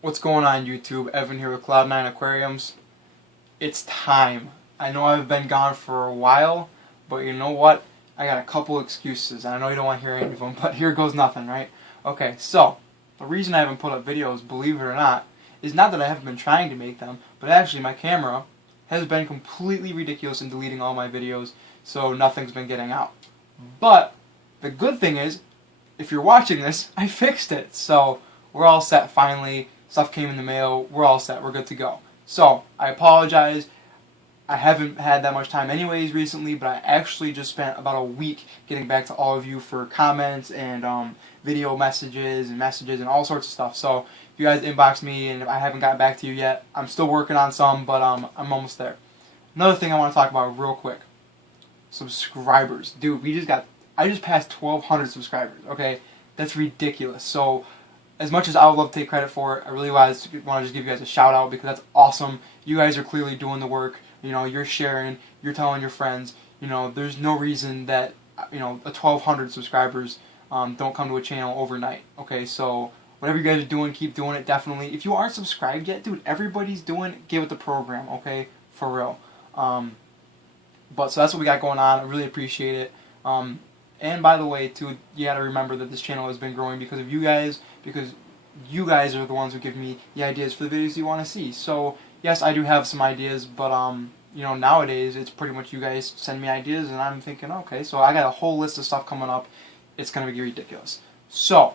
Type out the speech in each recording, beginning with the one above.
What's going on YouTube? Evan here with Cloud9 Aquariums. It's time. I know I've been gone for a while, but you know what? I got a couple excuses, and I know you don't want to hear any of them, but here goes nothing, right? Okay, so, the reason I haven't put up videos, believe it or not, is not that I haven't been trying to make them, but actually my camera has been completely ridiculous in deleting all my videos, so nothing's been getting out. But, the good thing is, if you're watching this, I fixed it, so we're all set finally. Stuff came in the mail, we're all set, we're good to go. So, I apologize, I haven't had that much time anyways recently, but I actually just spent about a week getting back to all of you for comments and video messages and all sorts of stuff. So, if you guys inbox me and if I haven't gotten back to you yet, I'm still working on some, but I'm almost there. Another thing I want to talk about real quick. Subscribers. Dude, I just passed 1,200 subscribers, okay? That's ridiculous. So, as much as I would love to take credit for it, I really want to just give you guys a shout out because that's awesome. You guys are clearly doing the work. You know, you're sharing, you're telling your friends. You know, there's no reason that, you know, 1,200 subscribers don't come to a channel overnight. Okay, so whatever you guys are doing, keep doing it, definitely. If you aren't subscribed yet, dude, everybody's doing it. Give it the program, okay? For real. But so that's what we got going on. I really appreciate it. And by the way, too, you got to remember that this channel has been growing because of you guys, because you guys are the ones who give me the ideas for the videos you want to see. So, yes, I do have some ideas, but, you know, nowadays it's pretty much you guys send me ideas, and I'm thinking, okay, so I got a whole list of stuff coming up. It's going to be ridiculous. So,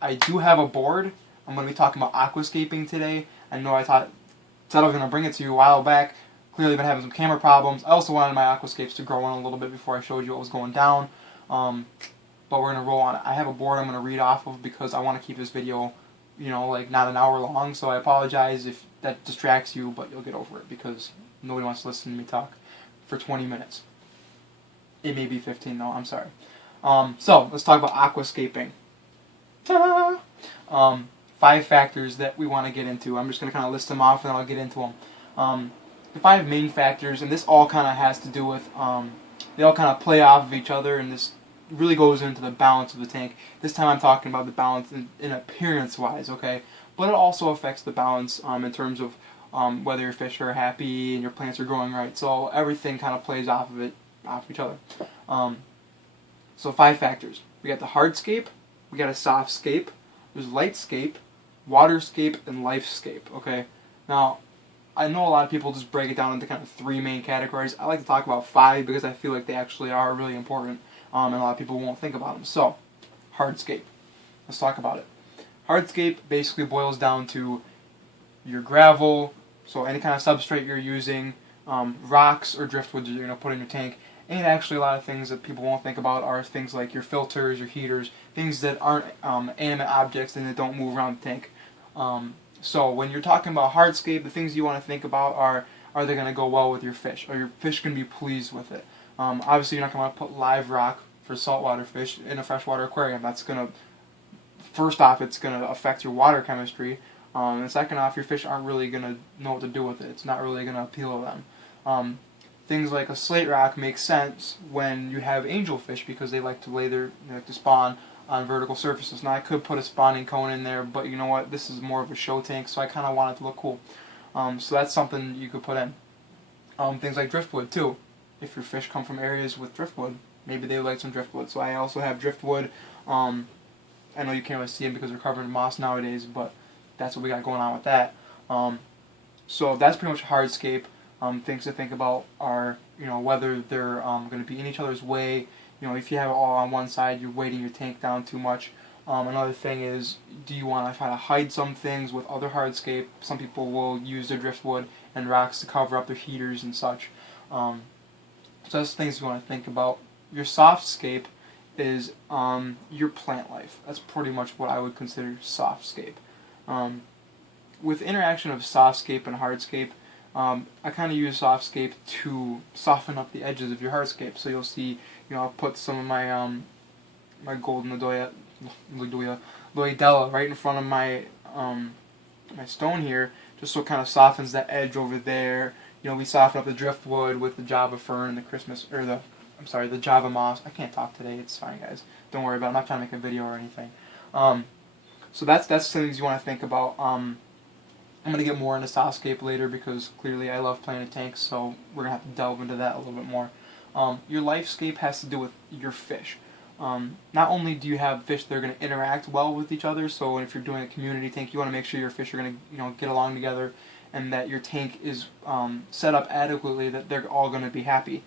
I do have a board. I'm going to be talking about aquascaping today. I know said I was going to bring it to you a while back. Clearly been having some camera problems. I also wanted my aquascapes to grow in a little bit before I showed you what was going down. But we're going to roll on it. I have a board I'm going to read off of because I want to keep this video, you know, like not an hour long. So I apologize if that distracts you, but you'll get over it because nobody wants to listen to me talk for 20 minutes. It may be 15 though, I'm sorry. So let's talk about aquascaping. Ta-da! 5 factors that we want to get into. I'm just going to kind of list them off and then I'll get into them. The 5 main factors, and this all kind of has to do with, they all kind of play off of each other, and this really goes into the balance of the tank. This time I'm talking about the balance in appearance-wise, okay? But it also affects the balance in terms of whether your fish are happy and your plants are growing right. So everything kind of plays off of each other. So 5 factors. We got the hardscape, we got a softscape, there's lightscape, waterscape, and lifescape, okay? Now, I know a lot of people just break it down into kind of 3 main categories. I like to talk about 5 because I feel like they actually are really important, and a lot of people won't think about them. So, hardscape. Let's talk about it. Hardscape basically boils down to your gravel, so any kind of substrate you're using, rocks or driftwood that you're going to put in your tank, and actually a lot of things that people won't think about are things like your filters, your heaters, things that aren't animate objects and that don't move around the tank. So when you're talking about hardscape, the things you want to think about are they going to go well with your fish? Are your fish going to be pleased with it? Obviously, you're not going to put live rock for saltwater fish in a freshwater aquarium. That's going to, first off, it's going to affect your water chemistry. And second off, your fish aren't really going to know what to do with it. It's not really going to appeal to them. Things like a slate rock make sense when you have angelfish because they like to spawn on vertical surfaces. Now I could put a spawning cone in there, but you know what, this is more of a show tank, so I kind of want it to look cool. So that's something you could put in. Things like driftwood too. If your fish come from areas with driftwood, maybe they like some driftwood. So I also have driftwood. I know you can't really see them because they're covered in moss nowadays, but that's what we got going on with that. So that's pretty much hardscape. Things to think about are, you know, whether they're going to be in each other's way. You know, if you have it all on one side, you're weighting your tank down too much. Another thing is, do you want to try to hide some things with other hardscape? Some people will use their driftwood and rocks to cover up their heaters and such. So that's things you want to think about. Your softscape is your plant life. That's pretty much what I would consider softscape. With interaction of softscape and hardscape, I kind of use softscape to soften up the edges of your hardscape. So you'll see, you know, I'll put some of my my golden Loidella right in front of my my stone here, just so it kind of softens that edge over there. You know, we soften up the driftwood with the Java fern and the Java moss. I can't talk today. It's fine, guys. Don't worry about it. I'm not trying to make a video or anything. So that's things you want to think about. I'm going to get more into Aquascape later because clearly I love playing in tanks, so we're going to have to delve into that a little bit more. Your lifescape has to do with your fish. Not only do you have fish that are going to interact well with each other, so if you're doing a community tank, you want to make sure your fish are going to get along together, and that your tank is set up adequately that they're all going to be happy.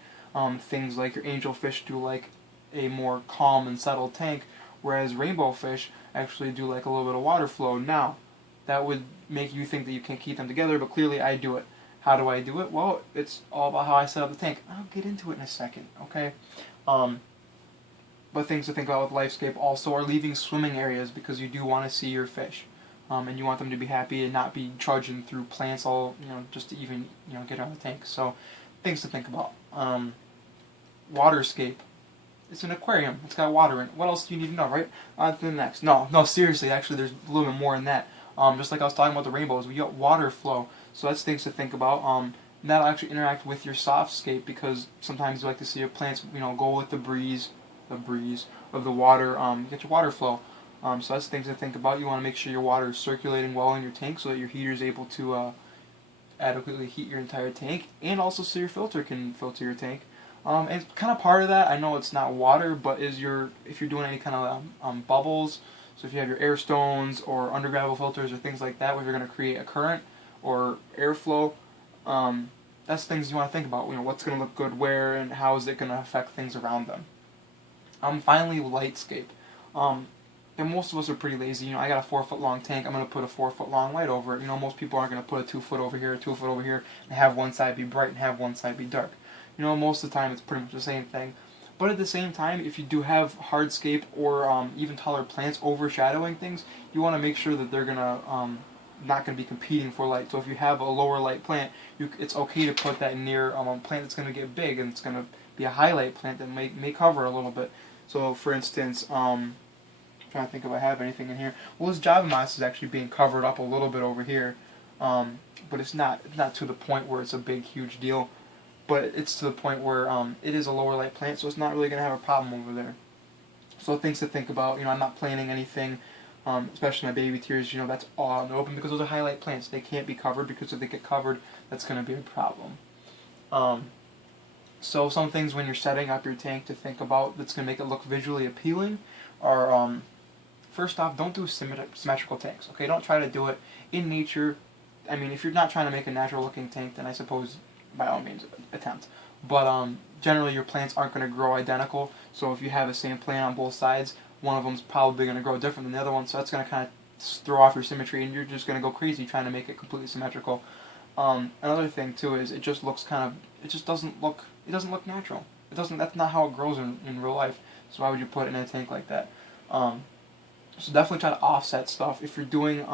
Things like your angelfish do like a more calm and settled tank, whereas rainbow fish actually do like a little bit of water flow. Now, that would make you think that you can't keep them together, but clearly I do it. How do I do it? Well, it's all about how I set up the tank. I'll get into it in a second, okay? But things to think about with Lifescape also are leaving swimming areas because you do want to see your fish. And you want them to be happy and not be trudging through plants all, just to even, get out of the tank. So, things to think about. Waterscape. It's an aquarium. It's got water in it. What else do you need to know, right? On to the next. No, seriously, actually, there's a little bit more in that. Just like I was talking about the rainbows, we got water flow. So that's things to think about. That'll actually interact with your softscape because sometimes you like to see your plants, go with the breeze of the water. Get your water flow. So that's things to think about. You want to make sure your water is circulating well in your tank so that your heater is able to adequately heat your entire tank, and also so your filter can filter your tank. And kind of part of that, I know it's not water, but if you're doing any kind of bubbles, so if you have your air stones or under gravel filters or things like that, where you're going to create a current or airflow, that's things you want to think about. What's going to look good where, and how is it going to affect things around them. Finally, lightscape. And most of us are pretty lazy. I got a 4-foot long tank. I'm going to put a 4-foot long light over it. Most people aren't going to put a 2-foot over here, a 2-foot over here, and have one side be bright and have one side be dark. Most of the time it's pretty much the same thing. But at the same time, if you do have hardscape or even taller plants overshadowing things, you want to make sure that they're gonna not going to be competing for light. So if you have a lower light plant, it's okay to put that near a plant that's going to get big and it's going to be a highlight plant that may cover a little bit. So for instance, I'm trying to think if I have anything in here. Well, this Java moss is actually being covered up a little bit over here, but it's not to the point where it's a big, huge deal. But it's to the point where it is a lower light plant, so it's not really going to have a problem over there. So things to think about. I'm not planting anything, especially my baby tiers. That's all out in the open because those are highlight plants. They can't be covered because if they get covered, that's going to be a problem. So some things when you're setting up your tank to think about that's going to make it look visually appealing are, first off, don't do symmetrical tanks. Okay, don't try to do it in nature. I mean, if you're not trying to make a natural looking tank, then I suppose by all means attempt. But generally your plants aren't going to grow identical, so if you have the same plant on both sides, one of them's probably going to grow different than the other one, so that's going to kind of throw off your symmetry and you're just going to go crazy trying to make it completely symmetrical. Another thing too is it just doesn't look natural. That's not how it grows in real life, so why would you put it in a tank like that? So definitely try to offset stuff. If you're doing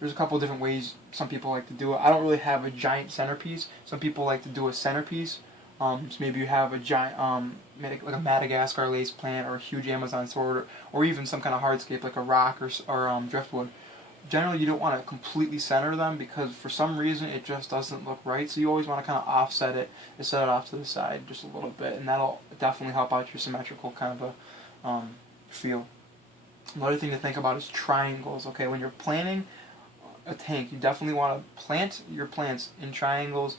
there's a couple of different ways some people like to do it. I don't really have a giant centerpiece. Some people like to do a centerpiece. So maybe you have a giant, like a Madagascar lace plant or a huge Amazon sword, or even some kind of hardscape like a rock or driftwood. Generally, you don't want to completely center them because for some reason it just doesn't look right. So you always want to kind of offset it and set it off to the side just a little bit, and that'll definitely help out your symmetrical kind of a feel. Another thing to think about is triangles. Okay, when you're planning a tank, you definitely want to plant your plants in triangles,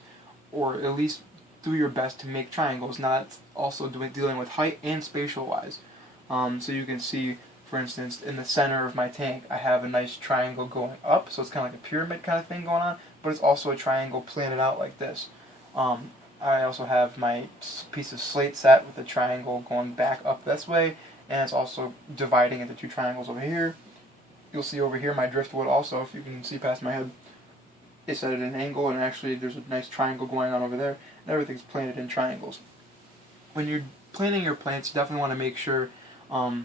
or at least do your best to make triangles. Now that's also dealing with height and spatial wise. So you can see, for instance, in the center of my tank, I have a nice triangle going up, so it's kind of like a pyramid kind of thing going on, but it's also a triangle planted out like this. I also have my piece of slate set with a triangle going back up this way, and it's also dividing into two triangles over here. You'll see over here my driftwood also, if you can see past my head. It's at an angle, and actually there's a nice triangle going on over there, and everything's planted in triangles. When you're planting your plants, you definitely want to make sure that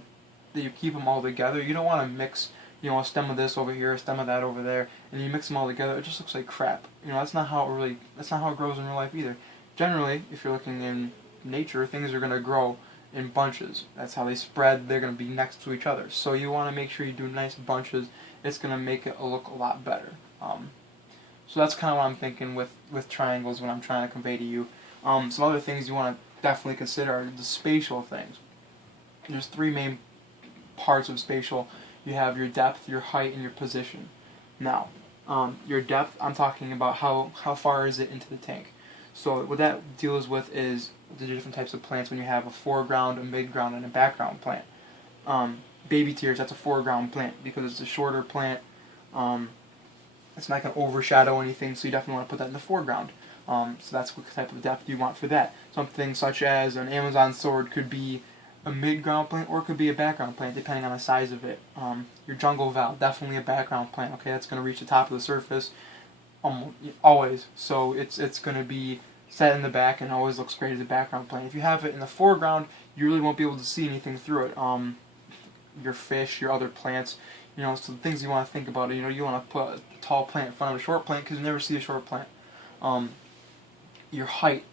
you keep them all together. You don't want to mix, a stem of this over here, a stem of that over there, and you mix them all together. It just looks like crap. That's not how it grows in real life either. Generally, if you're looking in nature, things are going to grow in bunches. That's how they spread. They're going to be next to each other. So you want to make sure you do nice bunches. It's going to make it look a lot better. So that's kind of what I'm thinking with triangles when I'm trying to convey to you. Some other things you want to definitely consider are the spatial things. There's three main parts of spatial. You have your depth, your height, and your position. Now, Your depth, I'm talking about how far is it into the tank. So what that deals with is the different types of plants when you have a foreground, a midground, and a background plant. Baby tears, that's a foreground plant because it's a shorter plant. It's not going to overshadow anything, so you definitely want to put that in the foreground. So that's what type of depth you want for that. Something such as an Amazon sword could be a mid-ground plant or it could be a background plant depending on the size of it. Your jungle valve, definitely a background plant. Okay, that's going to reach the top of the surface always. So it's going to be set in the back and always looks great as a background plant. If you have it in the foreground, you really won't be able to see anything through it. Your fish, your other plants, so the things you want to think about. You want to put a tall plant in front of a short plant because you never see a short plant. Your height,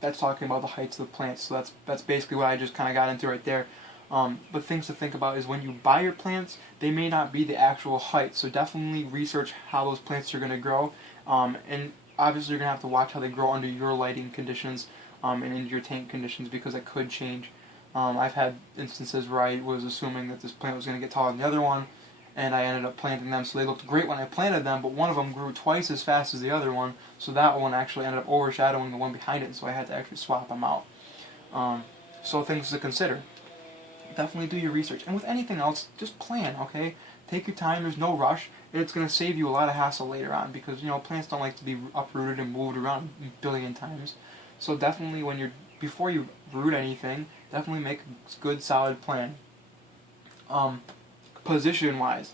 that's talking about the heights of the plants. So that's basically what I just kind of got into right there. But things to think about is when you buy your plants, they may not be the actual height. So definitely research how those plants are going to grow. And obviously you're going to have to watch how they grow under your lighting conditions and in your tank conditions because it could change. I've had instances where I was assuming that this plant was going to get taller than the other one, and I ended up planting them, so they looked great when I planted them, but one of them grew twice as fast as the other one, so that one actually ended up overshadowing the one behind it, so I had to actually swap them out. So things to consider. Definitely do your research. And with anything else, just plan, okay? Take your time, there's no rush, and it's going to save you a lot of hassle later on, because, plants don't like to be uprooted and moved around a billion times. So definitely before you root anything, definitely make a good solid plan. Position-wise.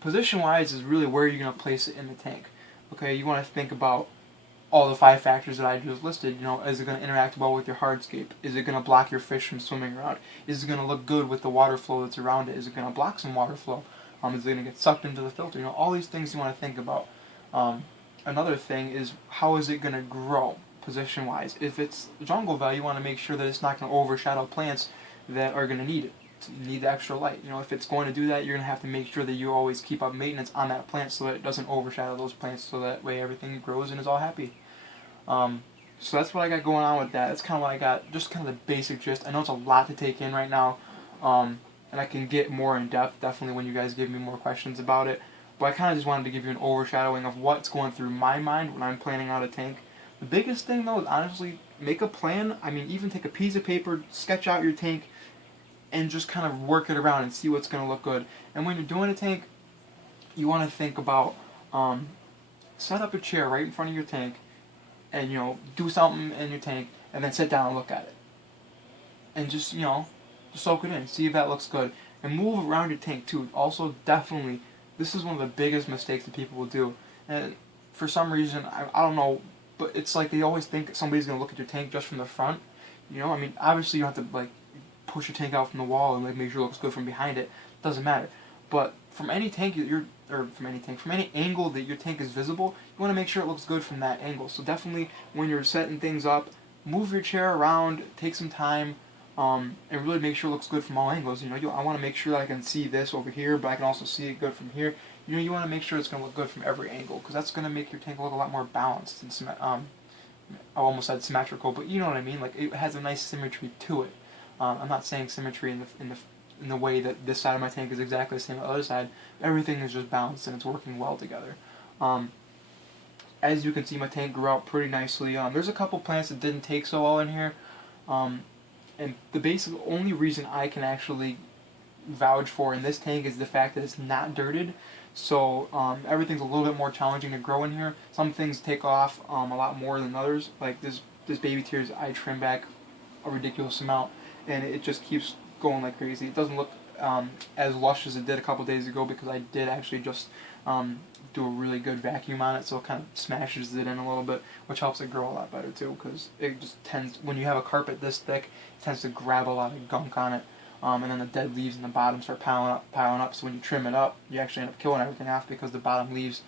Position-wise is really where you're going to place it in the tank. Okay, you want to think about all the 5 factors that I just listed. Is it going to interact well with your hardscape? Is it going to block your fish from swimming around? Is it going to look good with the water flow that's around it? Is it going to block some water flow? Is it going to get sucked into the filter? All these things you want to think about. Another thing is how is it going to grow position-wise? If it's jungle valve, you want to make sure that it's not going to overshadow plants that are going to need it. Need the extra light. If it's going to do that, you're going to have to make sure that you always keep up maintenance on that plant so that it doesn't overshadow those plants, so that way everything grows and is all happy. So that's what I got going on with that. That's kind of what I got, just kind of the basic gist. I know it's a lot to take in right now, and I can get more in depth definitely when you guys give me more questions about it. But I kind of just wanted to give you an overshadowing of what's going through my mind when I'm planning out a tank. The biggest thing though is honestly make a plan. Even take a piece of paper, sketch out your tank, and just kind of work it around and see what's going to look good. And when you're doing a tank, you want to think about set up a chair right in front of your tank and do something in your tank and then sit down and look at it. And just soak it in, see if that looks good. And move around your tank too. Also, definitely, this is one of the biggest mistakes that people will do. And for some reason, I don't know, but it's like they always think somebody's going to look at your tank just from the front. Obviously you have to push your tank out from the wall and make sure it looks good from behind it. Doesn't matter. But from any tank from any angle that your tank is visible, you want to make sure it looks good from that angle. So definitely when you're setting things up, move your chair around, take some time, and really make sure it looks good from all angles. I want to make sure that I can see this over here, but I can also see it good from here. You want to make sure it's going to look good from every angle, because that's going to make your tank look a lot more balanced and I almost said symmetrical, but you know what I mean. Like, it has a nice symmetry to it. I'm not saying symmetry in the way that this side of my tank is exactly the same as the other side. Everything is just balanced and it's working well together. As you can see, my tank grew out pretty nicely. There's a couple plants that didn't take so well in here, and the only reason I can actually vouch for in this tank is the fact that it's not dirted. So everything's a little bit more challenging to grow in here. Some things take off a lot more than others. Like this baby tears, I trim back a ridiculous amount, and it just keeps going like crazy. It doesn't look as lush as it did a couple days ago because I did actually just do a really good vacuum on it, so it kind of smashes it in a little bit, which helps it grow a lot better too, because it just tends, when you have a carpet this thick, it tends to grab a lot of gunk on it, and then the dead leaves in the bottom start piling up, so when you trim it up, you actually end up killing everything off because the bottom leaves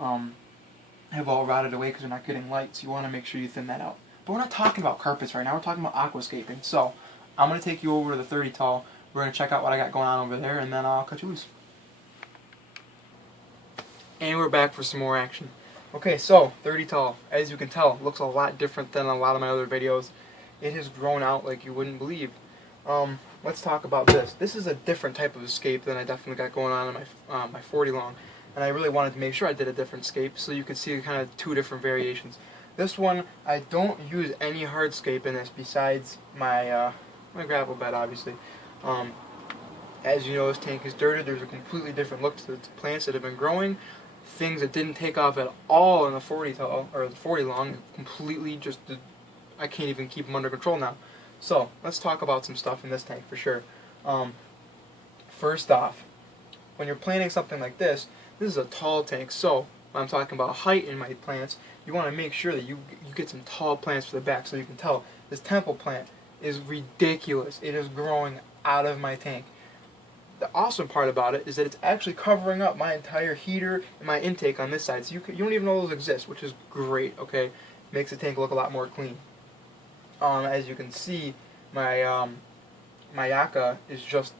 have all rotted away because they're not getting light, so you want to make sure you thin that out. But we're not talking about carpets right now, we're talking about aquascaping. So I'm going to take you over to the 30 tall, we're going to check out what I got going on over there, and then I'll cut you loose. And we're back for some more action. Okay, so 30 tall, as you can tell, looks a lot different than a lot of my other videos. It has grown out like you wouldn't believe. Let's talk about this. This is a different type of escape than I definitely got going on in my 40 long. and I really wanted to make sure I did a different scape so you could see kind of two different variations. This one, I don't use any hardscape in this besides my gravel bed, obviously. As you know, this tank is dirted. There's a completely different look to the plants that have been growing. Things that didn't take off at all in the 40 tall or the 40 long, completely just, I can't even keep them under control now. So let's talk about some stuff in this tank for sure. First off, when you're planting something like this is a tall tank. So when I'm talking about height in my plants, you want to make sure that you get some tall plants for the back, so you can tell this temple plant is ridiculous. It is growing out of my tank. The awesome part about it is that it's actually covering up my entire heater and my intake on this side, so you don't even know those exist, which is great. Okay, makes the tank look a lot more clean. As you can see, my my Yaka is just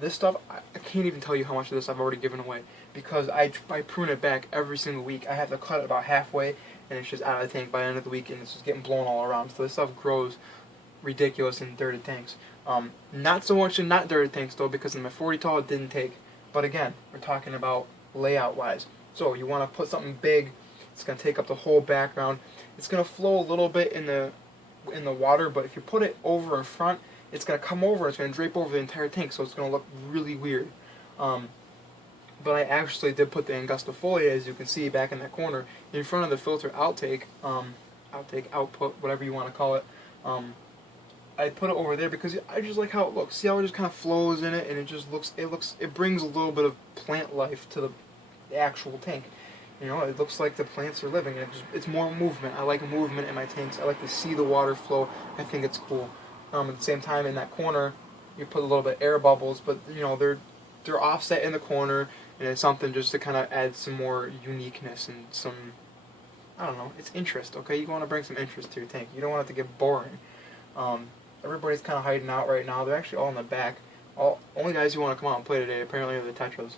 this stuff. I can't even tell you how much of this I've already given away because I prune it back every single week. I have to cut it about halfway, and it's just out of the tank by the end of the week, and it's just getting blown all around. So this stuff grows ridiculous in dirted tanks. Not so much in not dirted tanks though, because in my 40 tall it didn't take. But again, we're talking about layout wise. So you want to put something big. It's going to take up the whole background. It's going to flow a little bit in the water, but if you put it over in front, it's going to come over. It's going to drape over the entire tank, so it's going to look really weird. But I actually did put the angustifolia, as you can see back in that corner, in front of the filter outtake, output, whatever you want to call it. I put it over there because I just like how it looks. See how it just kind of flows in it, and it just it brings a little bit of plant life to the actual tank. You know, it looks like the plants are living. It's more movement. I like movement in my tanks. I like to see the water flow. I think it's cool. At the same time, in that corner, you put a little bit of air bubbles, but you know they're offset in the corner, and it's something just to kind of add some more uniqueness and some, I don't know, it's interest. Okay, you want to bring some interest to your tank. You don't want it to get boring. Everybody's kind of hiding out right now. They're actually all in the back. Only guys who want to come out and play today apparently are the Tetras.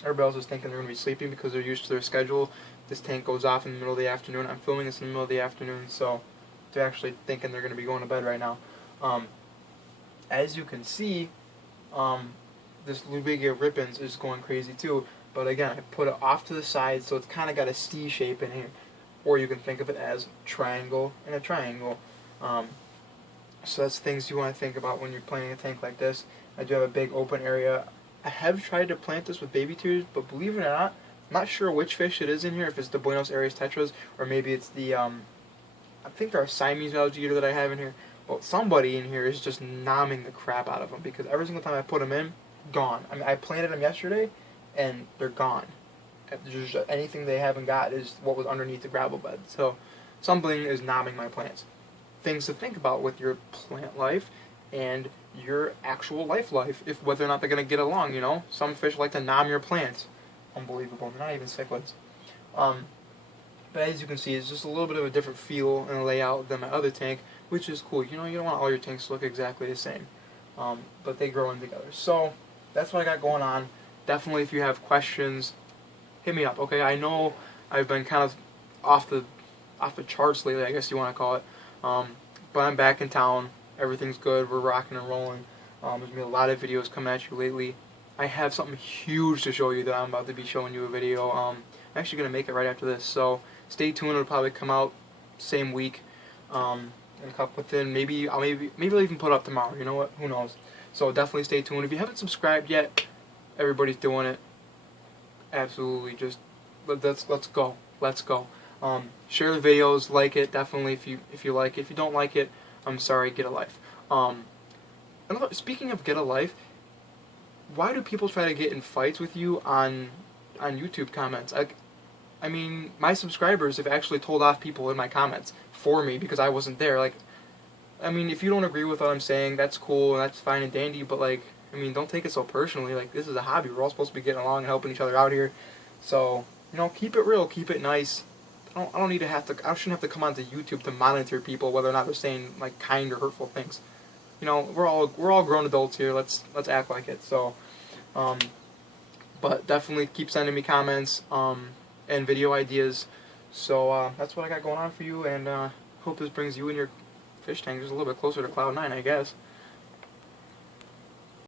Everybody else is thinking they're going to be sleeping because they're used to their schedule. This tank goes off in the middle of the afternoon. I'm filming this in the middle of the afternoon, so they're actually thinking they're going to be going to bed right now. As you can see, this Lubigia ribbons is going crazy too. But again, I put it off to the side, so it's kind of got a C shape in here. Or you can think of it as triangle and a triangle. So that's things you want to think about when you're planting a tank like this. I do have a big open area. I have tried to plant this with baby tears, but believe it or not, I'm not sure which fish it is in here, if it's the Buenos Aires Tetras, or maybe it's the, I think there are Siamese alligator that I have in here. But somebody in here is just nomming the crap out of them, because every single time I put them in, gone. I mean, I planted them yesterday, and they're gone. Just anything they haven't got is what was underneath the gravel bed. So something is nomming my plants. Things to think about with your plant life and your actual life, if whether or not they're going to get along, you know. Some fish like to nom your plants. Unbelievable. They're not even cichlids. But as you can see, it's just a little bit of a different feel and layout than my other tank, which is cool. You know, you don't want all your tanks to look exactly the same. But they grow in together. So that's what I got going on. Definitely, if you have questions, hit me up. Okay, I know I've been kind of off the charts lately, I guess you want to call it. But I'm back in town. Everything's good. We're rocking and rolling. There's been a lot of videos coming at you lately. I have something huge to show you that I'm about to be showing you a video. I'm actually going to make it right after this. So stay tuned. It'll probably come out same week. Within maybe I'll even put it up tomorrow. You know what? Who knows? So definitely stay tuned. If you haven't subscribed yet, everybody's doing it. Absolutely, just let's go. Let's go. Share the videos, like it definitely if you like it. If you don't like it, I'm sorry. Get a life. Speaking of get a life, why do people try to get in fights with you on YouTube comments? I mean, my subscribers have actually told off people in my comments for me because I wasn't there. Like, I mean, if you don't agree with what I'm saying, that's cool and that's fine and dandy. But like, I mean, don't take it so personally. Like, this is a hobby. We're all supposed to be getting along and helping each other out here. So, you know, keep it real, keep it nice. I shouldn't have to come onto YouTube to monitor people whether or not they're saying like kind or hurtful things. You know, we're all grown adults here. Let's act like it. So, but definitely keep sending me comments and video ideas. So that's what I got going on for you, and hope this brings you and your fish tank just a little bit closer to Cloud 9, I guess.